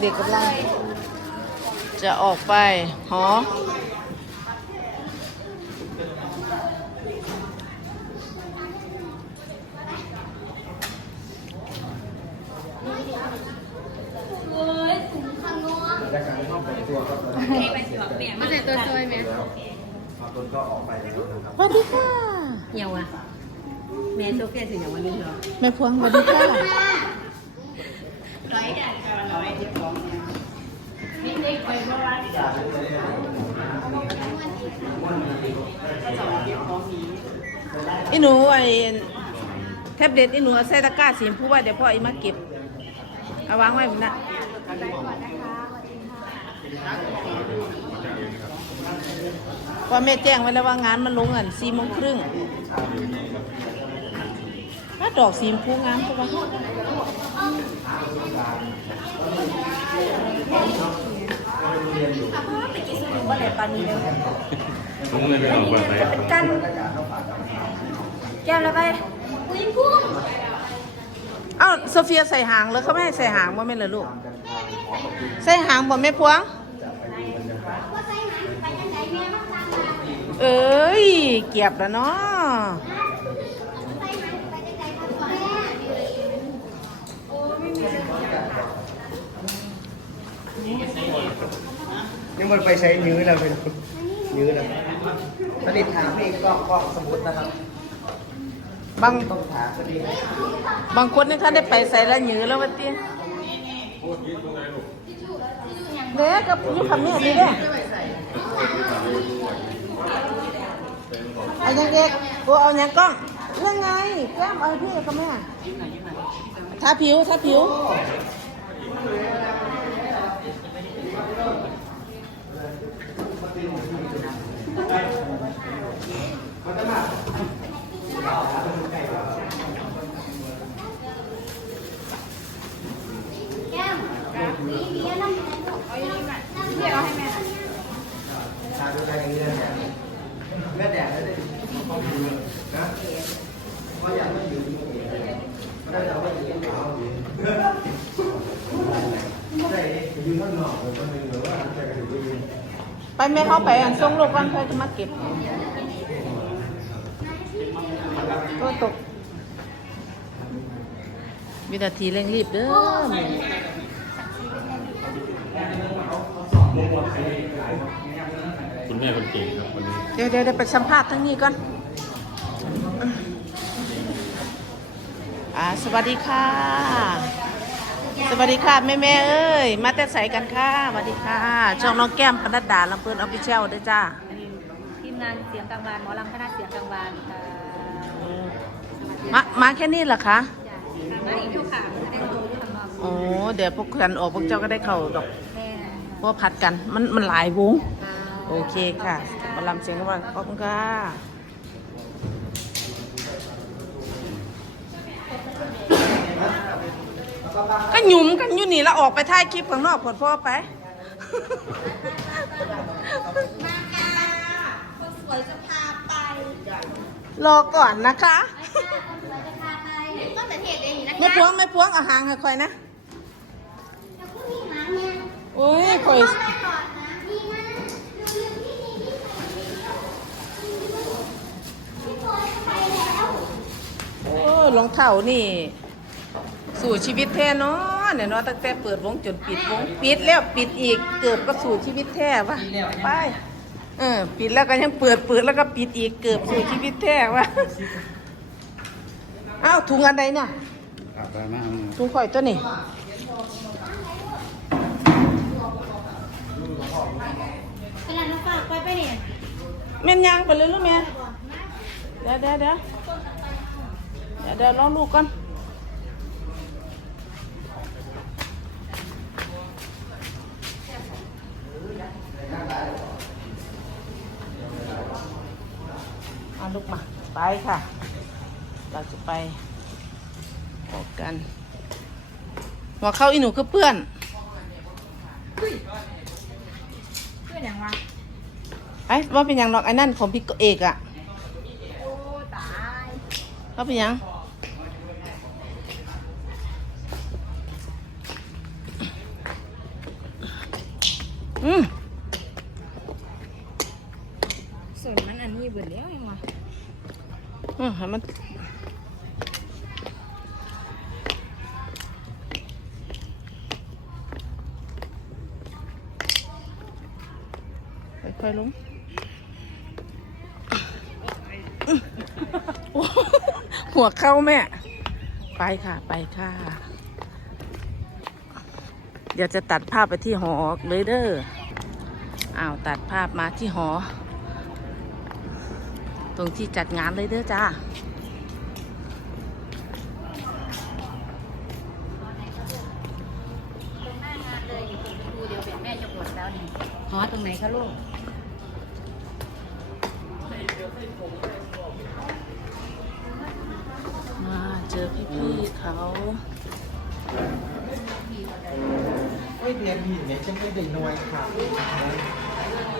เด็กๆกำลังจะออกไปหอมาใส่ตัวซวยไหมคนก็ออกไปแล้วนะครับสวัสดีค่ะเหี่ยวอะแม่โซเฟียถึงอย่างวันนี้เหรอแม่พวงสวัสดีค่ะร้ อยได้ร้อยที่ของนี่ยนี่คอยว่าอีหนูไอ้แท็บเล็ตอีหนูเอาใส่ตะกร้าสีชมพูไว่าเดี๋ยวพ่ออีมาเก็บเอาวางไว้บนนั้นพ่อแม่แจ้งไว้แล้วว่างานมันลงอะสี่โมงครึ่งถ้าดอกสีชมพูงามใช่ปะ ว่าไหนปานีเลยต้องเงินไปออกแบบไหนกัน แก้มแล้วไปอุ้ยพุ่งเอ้าโซเฟียใส่หางเลยเขาไม่ให้ใส่หางบ่แม่เหรอลูก ใส่หางบ่แม่พวง เอ้ย เกียบแล้วเนาะ นี่มันไปใช้นิ้วแล้วเป็นนิ้วแล้วผลิตถามเองก็กล้องสมุดนะครับบางต้องถามก็ดีบางคนนี่เขาได้ไปใส่แล้วหยือแล้ววันตีเด็กกับอยุคำนี้ดีเด้เอายังเด็กกูเอายังกล้องเรื่องไงแก้มเอาให้พี่กับแม่ทาผิวทาผิว แก้มนี่เบี้ยน้ำแข็งเอาอย่างนี้มาเบี้ยเราให้แม่ ถามอะ ไรอย่างนี้เลยแม่แดดแล้วเนี่ยต้องดูนะเพราะอยากให้อยู่ที่นี่ไม่ได้เอาไว้อยู่ที่เขาอยู่ใช่อยู่ข้างนอกผมก็ไม่รู้ว่าใครกันอยู่ที่นี่ไปแม่เข้าไปอันส่งลูกก่อนเพื่อจะมาเก็บ ก็ตก วินาทีเร่งรีบเด้อแม่คุณแม่คนเก่งครับวันนี้เดี๋ยวเดี๋ยวเดี๋ยวไปสัมภาษณ์ทั้งนี้ก่อนอ่าสวัสดีค่ะ สวัสดีค่ะ แม่แม่ๆเอ้ย มาแต่ใสกันค่ะ สวัสดีค่ะ ช่องน้องแก้มปนัดดาลำเพินออฟฟิเชียลด้วยจ้าทีมงานเสียงกลางวานหมอลำคณะเสียงกลางวานค่ะ มามาแค่นี้เหรอคะมาอีกทุกข่าวได้ดูทำมาโอ้เดี๋ยวพวกกันออกพวกเจ้าก็ได้เข้าดอกแม่เพราะว่าผัดกันมันมันหลายวง โอเคค่ะมาลำเสียงกันว่าขอบคุณค่ะก็หยุมกันอยู่นี่แล้วออกไปถ่ายคลิปข้างนอกผลพ่อไปคนสวยจะพาไป รอก่อนนะคะคนสวยจะพาไปต้นแต่เทศเองนะไม่พวงไม่พวงเอาหางให้คอยนะแล้วพรุ่งนี้มาเนี่ยโอ้ยคอยก่อนนะพี่นะดูที่นี่พี่บอยไปแล้วโอ้รองเท้านี่ สู่ชีวิตแท้เนาะเนี่ยเนาะตั้งแต่เปิดวงจนปิดวงปิดแล้วปิดอีกเกือบก็สู่ชีวิตแท้วะไป เออ ปิดแล้วก็ยังเปิดเปิดแล้วก็ปิดอีกเกือบสู่ชีวิตแท้วะอ้าวถุงอันใดเนี่ยครับไปมาถุงข่อยตัวนี้เวลาน้องฝากไปไปเนี่ยแม่นยางไปเลยลูกแม่เดี๋ยวเดี๋ยวเดี๋ยวเดี๋ยวเดี๋ยวรอลูกก่อน เอาลูกมาไปค่ะ เราจะไปออกกัน หัวเข้าอีหนูคือเพื่อนเพื่อนอย่างวะไอ้ว่าเป็นหยังดอกไอ้นั่นของพี่เอกอะโอ้ตายว่าเป็นหยังอืม ส่วนมันอันนี้เบิดแล้วยังวะ อืมให้มันค่อยๆลงหัวเข้าแม่ ไปค่ะ ไปค่ะ เดี๋ยวจะตัดภาพไปที่หอเลยเด้ออ้าว ตัดภาพมาที่หอ ตรงที่จัดงานเลยเด้อจ้าตรงหน้างานเลยอยู่ตรงครูเดี๋ยวเป็นแม่จะบวชแล้วนี่หอตรงไหนคะลูกมาเจอพี่ๆเขาไม่เรียนดีเนี่ยฉันไม่ได้น้อยค่ะ ไ